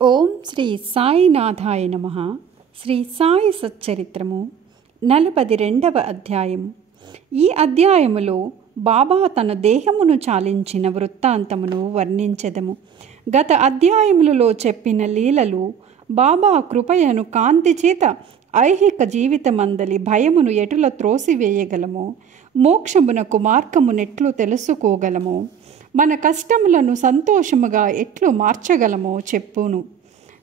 ఓం శ్రీ సాయినాథాయ నమః. శ్రీ సాయి సచ్చరిత్రము 42వ అధ్యాయము. ఈ అధ్యాయములో బాబా తన దేహమును చాలించిన వృత్తాంతమును వర్ణించెదము. గత అధ్యాయములలో చెప్పిన లీలలు బాబా కృపయను కాంతి చేత ఐహిక జీవితమందలి భయమును ఎటుల త్రోసివేయగలమో, మోక్షమునకు మార్గమునెట్లు తెలుసుకోగలమో, మన కష్టములను సంతోషముగా ఎట్లు మార్చగలమో చెప్పును.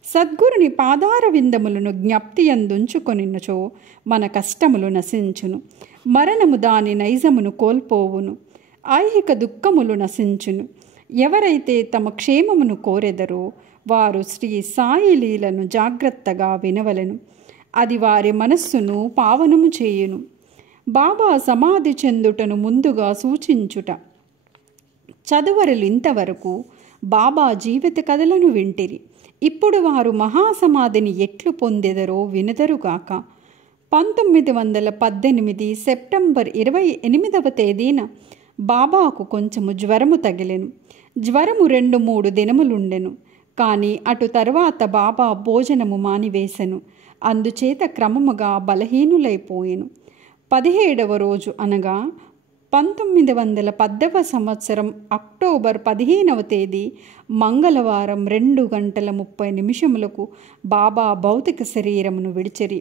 సద్గురుని పాదార విందములను జ్ఞప్తి అందుంచుకొనినచో మన కష్టములు నశించును, మరణము దాని నైజమును కోల్పోవును, ఐహిక దుఃఖములు నశించును. ఎవరైతే తమ క్షేమమును కోరెదరో వారు శ్రీ సాయి లీలను జాగ్రత్తగా వినవలెను. అది వారి మనస్సును పావనము చేయును. బాబా సమాధి చెందుటను ముందుగా సూచించుట. చదువరులు ఇంతవరకు బాబా జీవిత కథలను వింటిరి. ఇప్పుడు వారు మహాసమాధిని ఎట్లు పొందెదరో వినదరుగాక. 1918 సెప్టెంబర్ 28వ తేదీన బాబాకు కొంచెము జ్వరము తగిలెను. జ్వరము 2-3 దినములుండెను. కానీ అటు తర్వాత బాబా భోజనము మానివేశెను. అందుచేత క్రమముగా బలహీనులైపోయెను. 17వ రోజు అనగా 1910వ సంవత్సరం అక్టోబర్ 15వ తేదీ మంగళవారం 2:30 బాబా భౌతిక శరీరమును విడిచిరి.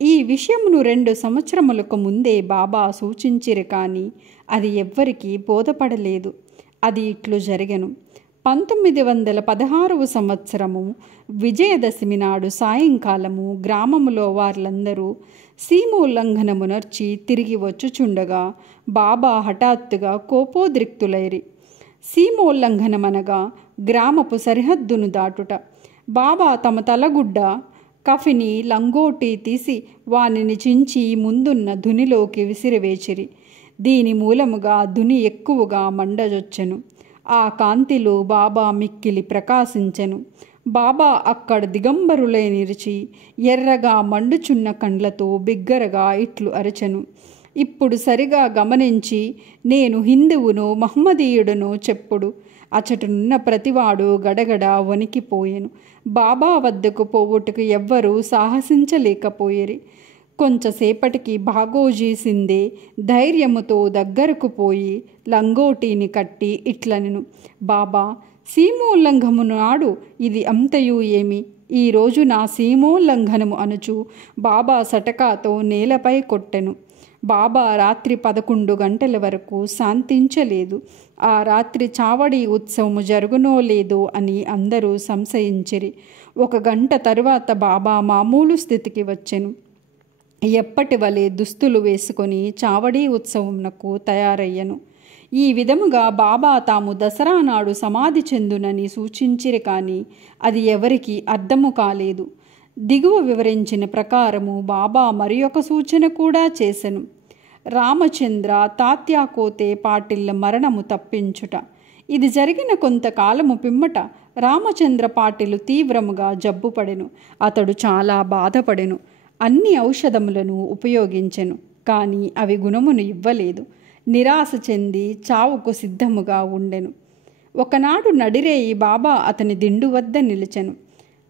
ఈ విషయమును 2 సంవత్సరములకు ముందే బాబా సూచించిరి, కానీ అది ఎవ్వరికీ బోధపడలేదు. అది ఇట్లు జరగెను. 1916వ సంవత్సరము విజయదశమి నాడు సాయంకాలము గ్రామములో వార్లందరూ సీమోల్లంఘనమునర్చి తిరిగి వచ్చుచుండగా బాబా హఠాత్తుగా కోపోద్రిక్తులైరి. సీమోల్లంఘనమనగా గ్రామపు సరిహద్దును దాటుట. బాబా తమ తలగుడ్డ, కఫిని, లంగోటి తీసి వానిని చించి ముందున్న ధునిలోకి విసిరివేచిరి. దీని మూలముగా ధుని ఎక్కువగా మండజొచ్చెను. ఆ కాంతిలో బాబా మిక్కిలి ప్రకాశించెను. బాబా అక్కడ దిగంబరులై నిలిచి ఎర్రగా మండుచున్న కండ్లతో బిగ్గరగా ఇట్లు అరచెను. ఇప్పుడు సరిగా గమనించి, నేను హిందువునో మహమ్మదీయుడనో చెప్పుడు. అచటనున్న ప్రతివాడు గడగడ వణికిపోయెను. బాబా వద్దకు పోవుటకు ఎవ్వరూ సాహసించలేకపోయిరి. కొంచెంసేపటికి బాగోజీ సిందే ధైర్యముతో దగ్గరకు పోయి లంగోటీని కట్టి ఇట్లనెను, బాబా, సీమోల్లంఘము నాడు ఇది అంతయు ఏమి? ఈరోజు నా సీమోల్లంఘనము అనుచు బాబా సటకాతో నేలపై కొట్టెను. బాబా రాత్రి 11 గంటల వరకు శాంతించలేదు. ఆ రాత్రి చావడి ఉత్సవము జరుగునో లేదో అని అందరూ సంశయించిరి. 1 గంట తరువాత బాబా మామూలు స్థితికి వచ్చెను. ఎప్పటి వలె దుస్తులు వేసుకొని చావడి ఉత్సవమునకు తయారయ్యను. ఈ విధముగా బాబా తాము దసరా నాడు సమాధి చెందునని సూచించిరి, కానీ అది ఎవరికి అర్థము కాలేదు. దిగువ వివరించిన ప్రకారము బాబా మరి ఒక సూచన కూడా చేసెను. రామచంద్ర తాత్యాకోతే పాటిల్ల మరణము తప్పించుట. ఇది జరిగిన కొంతకాలము పిమ్మట రామచంద్ర పాటిలు తీవ్రముగా జబ్బుపడెను. అతడు చాలా బాధపడెను. అన్ని ఔషధములను ఉపయోగించెను, కానీ అవి గుణమును ఇవ్వలేదు. నిరాశ చెంది చావుకు సిద్ధముగా ఉండెను. ఒకనాడు నడిరేయి బాబా అతని దిండు వద్ద నిలిచెను.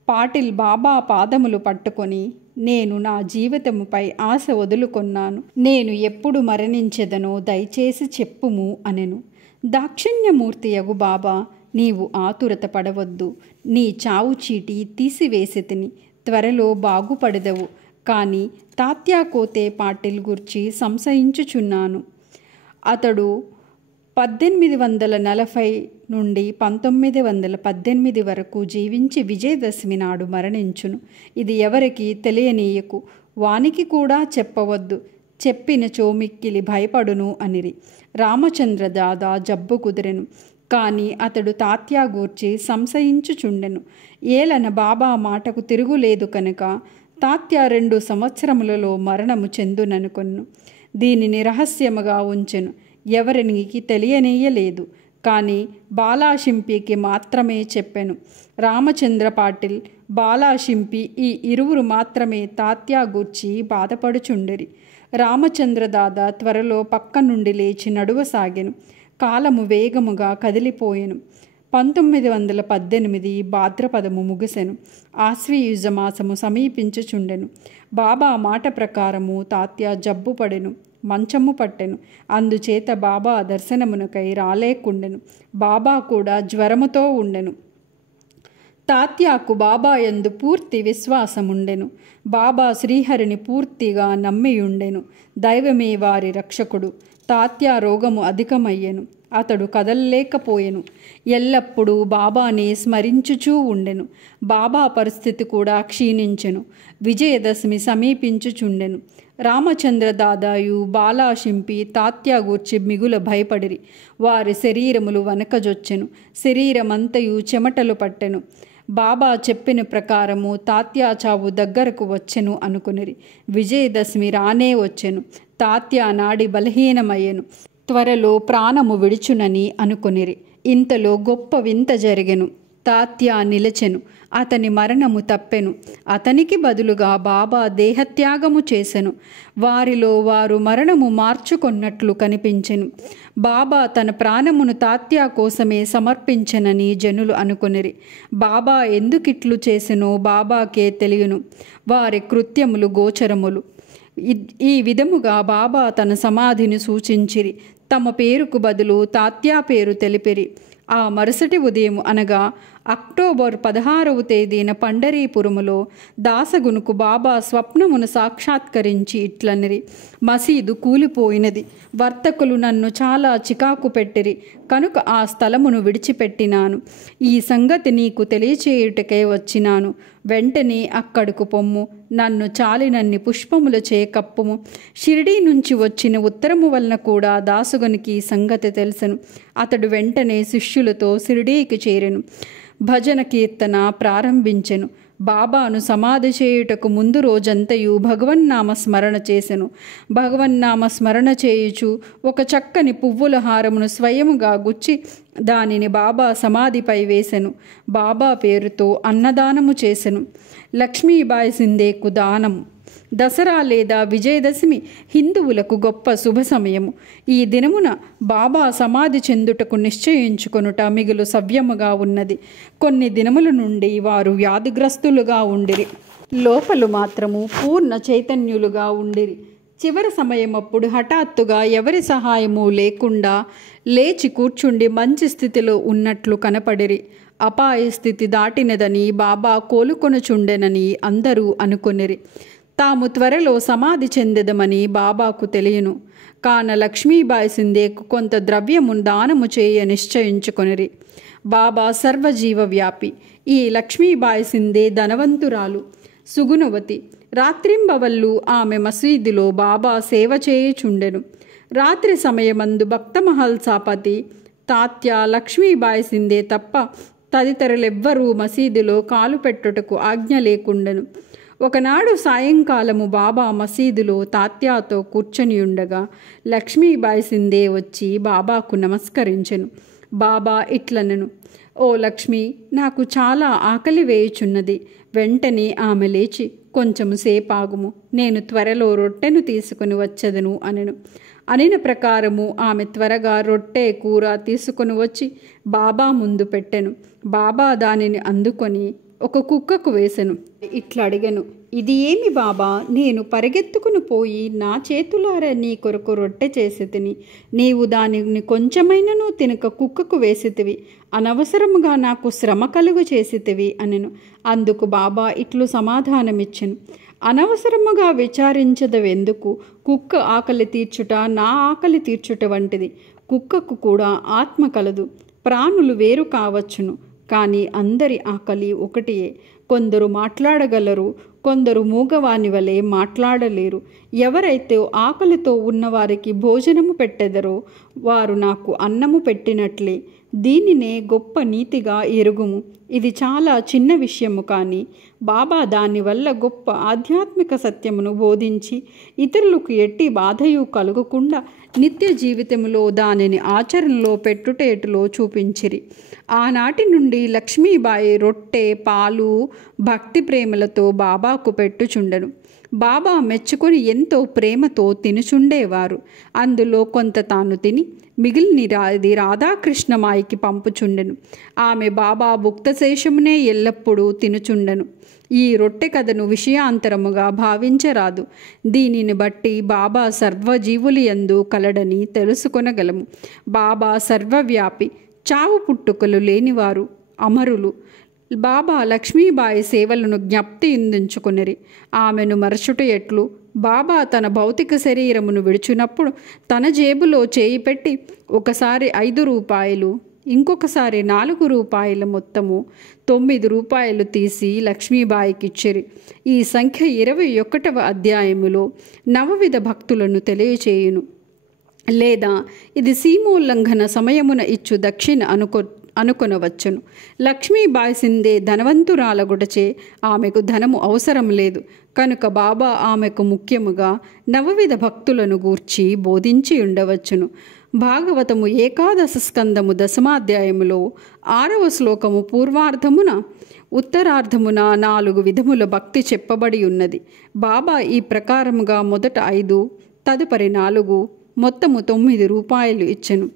పాటిల్ బాబా పాదములు పట్టుకొని, నేను నా జీవితముపై ఆశ వదులుకొన్నాను. నేను ఎప్పుడు మరణించెదనో దయచేసి చెప్పుము అనెను. దాక్షిణ్యమూర్తియగు బాబా, నీవు ఆతురత పడవద్దు. నీ చావు చీటి తీసివేసితిని. త్వరలో బాగుపడదవు. కానీ తాత్యాకోతే పాటిల్ గుర్చి సంశయించుచున్నాను. అతడు 1840 నుండి 1918 వరకు జీవించి విజయదశమి నాడు మరణించును. ఇది ఎవరికి తెలియనీయకు. వానికి కూడా చెప్పవద్దు. చెప్పినచో మిక్కిలి భయపడును అనిరి. రామచంద్ర దాదా జబ్బు కుదిరెను, కానీ అతడు తాత్యా గూర్చి సంశయించుచుండెను. ఏలన బాబా మాటకు తిరుగులేదు కనుక తాత్యా 2 సంవత్సరములలో మరణము చెందుననుకొను. దీనిని రహస్యముగా ఉంచెను. ఎవరికి తెలియనీయలేదు. కానీ బాలాషింపికి మాత్రమే చెప్పెను. రామచంద్ర పాటిల్, బాలాషింపి ఈ ఇరువురు మాత్రమే తాత్యా గూర్చి బాధపడుచుండిరి. రామచంద్ర దాదా త్వరలో పక్క నుండి లేచి నడువసాగెను. కాలము వేగముగా కదిలిపోయెను. 1918 భాద్రపదము ముగిసెను. ఆశ్వీయుజ మాసము సమీపించుచుండెను. బాబా మాట ప్రకారము తాత్య జబ్బు పడెను, మంచము పట్టెను. అందుచేత బాబా దర్శనమునకై రాలేకుండెను. బాబా కూడా జ్వరముతో ఉండెను. తాత్యాకు బాబా యందు పూర్తి విశ్వాసముండెను. బాబా శ్రీహరిని పూర్తిగా నమ్మియుండెను. దైవమే వారి రక్షకుడు. తాత్య రోగము అధికమయ్యెను. అతడు కదలలేకపోయెను. ఎల్లప్పుడూ బాబాని స్మరించుచూ ఉండెను. బాబా పరిస్థితి కూడా క్షీణించెను. విజయదశమి సమీపించుచుండెను. రామచంద్ర దాదాయు బాలాశింపి తాత్య గూర్చి మిగుల భయపడిరి. వారి శరీరములు వనకజొచ్చెను. శరీరమంతయు చెమటలు పట్టెను. బాబా చెప్పిన ప్రకారము తాత్య చావు దగ్గరకు వచ్చెను అనుకునిరి. విజయదశమి రానే వచ్చెను. తాత్య నాడి బలహీనమయ్యెను. త్వరలో ప్రాణము విడుచునని అనుకునిరి. ఇంతలో గొప్ప వింత జరిగెను. తాత్య నిలచెను. అతని మరణము తప్పెను. అతనికి బదులుగా బాబా దేహత్యాగము చేసెను. వారిలో వారు మరణము మార్చుకొన్నట్లు కనిపించెను. బాబా తన ప్రాణమును తాత్య కోసమే సమర్పించెనని జనులు అనుకొనిరి. బాబా ఎందుకిట్లు చేసెనో బాబాకే తెలియను. వారి కృత్యములు గోచరములు. ఈ విధముగా బాబా తన సమాధిని సూచించిరి. తమ పేరుకు బదులు తాత్యా పేరు తెలిపిరి. ఆ మరుసటి ఉదయం అనగా అక్టోబర్ 16వ తేదీన పండరీపురములో దాసగునుకు బాబా స్వప్నమును సాక్షాత్కరించి ఇట్లనిరి. మసీదు కూలిపోయినది. వర్తకులు నన్ను చాలా చికాకు పెట్టిరి. కనుక ఆ స్థలమును విడిచిపెట్టినాను. ఈ సంగతి నీకు తెలియచేయుటకే వచ్చినాను. వెంటనే అక్కడకు పొమ్ము. నన్ను చాలినన్ని పుష్పములచే కప్పుము. షిరిడీ నుంచి వచ్చిన ఉత్తరము వలన కూడా దాసుగునికి సంగతి తెలుసెను. అతడు వెంటనే శిష్యులతో షిరిడీకి చేరెను. భజన కీర్తన ప్రారంభించెను. బాబాను సమాధి చేయుటకు ముందు రోజంతయు భగవన్నామ స్మరణ చేసెను. భగవన్నామ స్మరణ చేయుచు ఒక చక్కని పువ్వుల హారమును స్వయముగా గుచ్చి దానిని బాబా సమాధిపై వేసెను. బాబా పేరుతో అన్నదానము చేసెను. లక్ష్మీబాయి సింధేకు దానము. దసరా లేదా విజయదశమి హిందువులకు గొప్ప శుభ సమయము. ఈ దినమున బాబా సమాధి చెందుటకు నిశ్చయించుకొనుట మిగులు సవ్యముగా ఉన్నది. కొన్ని దినముల నుండి వారు వ్యాధిగ్రస్తులుగా ఉండిరి. లోపలు మాత్రము పూర్ణ చైతన్యులుగా ఉండిరి. చివరి సమయమప్పుడు హఠాత్తుగా ఎవరి సహాయము లేకుండా లేచి కూర్చుండి మంచి స్థితిలో ఉన్నట్లు కనపడిరి. అపాయ స్థితి దాటినదని బాబా కోలుకొనుచుండెనని అందరూ అనుకొనిరి. తాము త్వరలో సమాధి చెందెదమని బాబాకు తెలియను. కాన లక్ష్మీబాయి సింధేకు కొంత ద్రవ్యము దానము చేయ నిశ్చయించుకొనిరి. బాబా సర్వజీవ వ్యాపి. ఈ లక్ష్మీబాయి సింధే ధనవంతురాలు, సుగుణవతి. రాత్రింబవళ్ళు ఆమె మసీదులో బాబా సేవ చేయుచుండెను. రాత్రి సమయమందు భక్తమహల్ సాపతి, తాత్య, లక్ష్మీబాయి సింధే తప్ప తదితరులెవ్వరూ మసీదులో కాలు పెట్టుటకు ఆజ్ఞ లేకుండెను. ఒకనాడు సాయంకాలము బాబా మసీదులో తాత్యాతో కూర్చొనియుండగా లక్ష్మీబాయి సింధే వచ్చి బాబాకు నమస్కరించెను. బాబా ఇట్లనెను, ఓ లక్ష్మి, నాకు చాలా ఆకలి వేయుచున్నది. వెంటనే ఆమె లేచి, కొంచెము సేపాగుము, నేను త్వరలో రొట్టెను తీసుకుని వచ్చెదను అనెను. అనిన ప్రకారము ఆమె త్వరగా రొట్టె కూర తీసుకుని వచ్చి బాబా ముందు పెట్టెను. బాబా దానిని అందుకొని ఒక కుక్కకు వేసెను. ఇట్లా అడిగెను, ఇది ఏమి బాబా? నేను పరిగెత్తుకుని పోయి నా చేతులారా నీ కొరకు రొట్టె చేసి తిని నీవు దానిని కొంచెమైనను తినక కుక్కకు వేసితివి. అనవసరముగా నాకు శ్రమ కలుగు చేసితివి అనెను. అందుకు బాబా ఇట్లు సమాధానమిచ్చెను, అనవసరముగా విచారించదవెందుకు? కుక్క ఆకలి తీర్చుట నా ఆకలి తీర్చుట వంటిది. కుక్కకు కూడా ఆత్మ కలదు. ప్రాణులు వేరు కావచ్చును, కానీ అందరి ఆకలి ఒకటియే. కొందరు మాట్లాడగలరు, కొందరు మూగవాని వలె మాట్లాడలేరు. ఎవరైతే ఆకలితో ఉన్నవారికి భోజనము పెట్టెదరో వారు నాకు అన్నము పెట్టినట్లే. దీనినే గొప్ప నీతిగా ఎరుగుము. ఇది చాలా చిన్న విషయము, కానీ బాబా దానివల్ల గొప్ప ఆధ్యాత్మిక సత్యమును బోధించి ఇతరులకు ఎట్టి బాధయు కలుగకుండా నిత్య జీవితంలో దానిని ఆచరణలో పెట్టుటేటులో చూపించిరి. ఆనాటి నుండి లక్ష్మీబాయి రొట్టె, పాలు భక్తి ప్రేమలతో బాబాకు పెట్టుచుండెను. బాబా మెచ్చుకొని ఎంతో ప్రేమతో తినుచుండేవారు. అందులో కొంత తాను తిని మిగిలినది రాధాకృష్ణమాయికి పంపుచుండెను. ఆమె బాబా భుక్తశేషమునే ఎల్లప్పుడూ తినుచుండెను. ఈ రొట్టె కథను విషయాంతరముగా భావించరాదు. దీనిని బట్టి బాబా సర్వజీవులి యందు కలడని తెలుసుకొనగలము. బాబా సర్వవ్యాపి, చావు పుట్టుకలు లేనివారు, అమరులు. బాబా లక్ష్మీబాయి సేవలను జ్ఞప్తి ఇందుంచుకొనిరి. ఆమెను మరచుట ఎట్లు? బాబా తన భౌతిక శరీరమును విడిచినప్పుడు తన జేబులో చేయి పెట్టి ఒకసారి 5 రూపాయలు, ఇంకొకసారి 4 రూపాయల మొత్తము 9 రూపాయలు తీసి లక్ష్మీబాయికిచ్చిరి. ఈ సంఖ్య 21వ అధ్యాయములో నవవిధ భక్తులను తెలియచేయును. లేదా ఇది సీమోల్లంఘన సమయమున ఇచ్చు దక్షిణ అనుకొనవచ్చును. లక్ష్మీబాయి సిందే ధనవంతురాలగుటచే ఆమెకు ధనము అవసరం లేదు. కనుక బాబా ఆమెకు ముఖ్యముగా నవవిధ భక్తులను గూర్చి బోధించి ఉండవచ్చును. భాగవతము 11వ స్కందము 10వ 6వ శ్లోకము పూర్వార్ధమున ఉత్తరార్ధమున 4 విధముల భక్తి చెప్పబడి ఉన్నది. బాబా ఈ ప్రకారముగా మొదట 5, తదుపరి 4, మొత్తము 9 రూపాయలు ఇచ్చెను.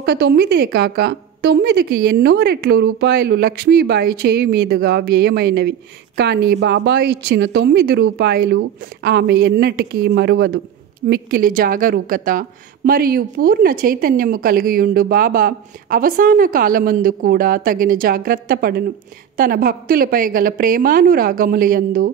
ఒక 9 కాక 9కి ఎన్నో రెట్లు రూపాయలు లక్ష్మీబాయి చేయి మీదుగా వ్యయమైనవి. కానీ బాబా ఇచ్చిన 9 రూపాయలు ఆమె ఎన్నటికీ మరువదు. మిక్కిలి జాగరూకత మరియు పూర్ణ చైతన్యము కలిగియుండు బాబా అవసాన కాలమందు కూడా తగిన జాగ్రత్త పడును. తన భక్తులపై గల ప్రేమానురాగముల యందు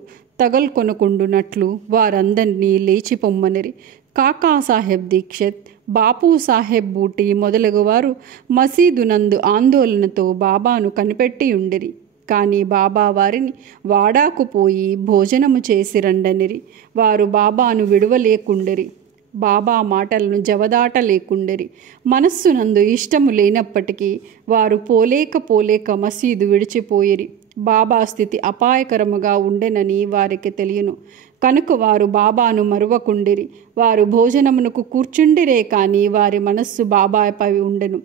తగల్కొనుకుండునట్లు వారందరినీ లేచి పొమ్మనిరి. కాకాసాహెబ్ దీక్షిత్, బాపు సాహెబ్ బూటి మొదలగువారు మసీదునందు ఆందోళనతో బాబాను కనిపెట్టి ఉండిరి. కానీ బాబా వారిని వాడాకు పోయి భోజనము చేసి రండనిరి. వారు బాబాను విడువలేకుండిరి. బాబా మాటలను జవదాటలేకుండిరి. మనస్సునందు ఇష్టము లేనప్పటికీ వారు పోలేక మసీదు విడిచిపోయిరి. బాబా స్థితి అపాయకరముగా ఉండెనని వారికి తెలియను. కనుక వారు బాబాను మరువకుండిరి. వారు భోజనమునకు కూర్చుండిరే కానీ వారి మనస్సు బాబాపై ఉండెను.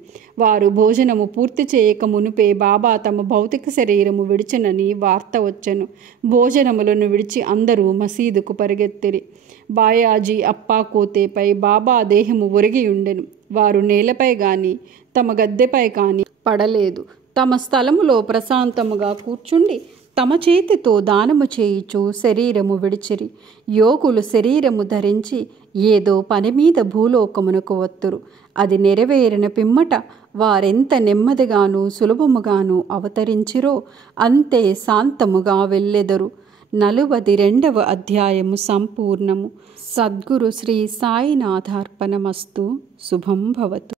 వారు భోజనము పూర్తి చేయక మునిపే బాబా తమ భౌతిక శరీరము విడిచెనని వార్త వచ్చెను. భోజనములను విడిచి అందరూ మసీదుకు పరిగెత్తిరి. బాయాజీ అప్పాకోతేపై బాబా దేహము ఒరిగి ఉండెను. వారు నేలపై గాని తమ గద్దెపై కానీ పడలేదు. తమ స్థలములో ప్రశాంతముగా కూర్చుండి తమ చేతితో దానము చేయుచు శరీరము విడిచిరి. యోగులు శరీరము ధరించి ఏదో పని మీద భూలోకమునకు వత్తురు. అది నెరవేరిన పిమ్మట వారెంత నెమ్మదిగాను సులభముగాను అవతరించిరో అంతే శాంతముగా వెళ్ళెదరు. 42వ అధ్యాయము సంపూర్ణము. సద్గురు శ్రీ సాయినాథార్పణమస్తు. శుభం భవతు.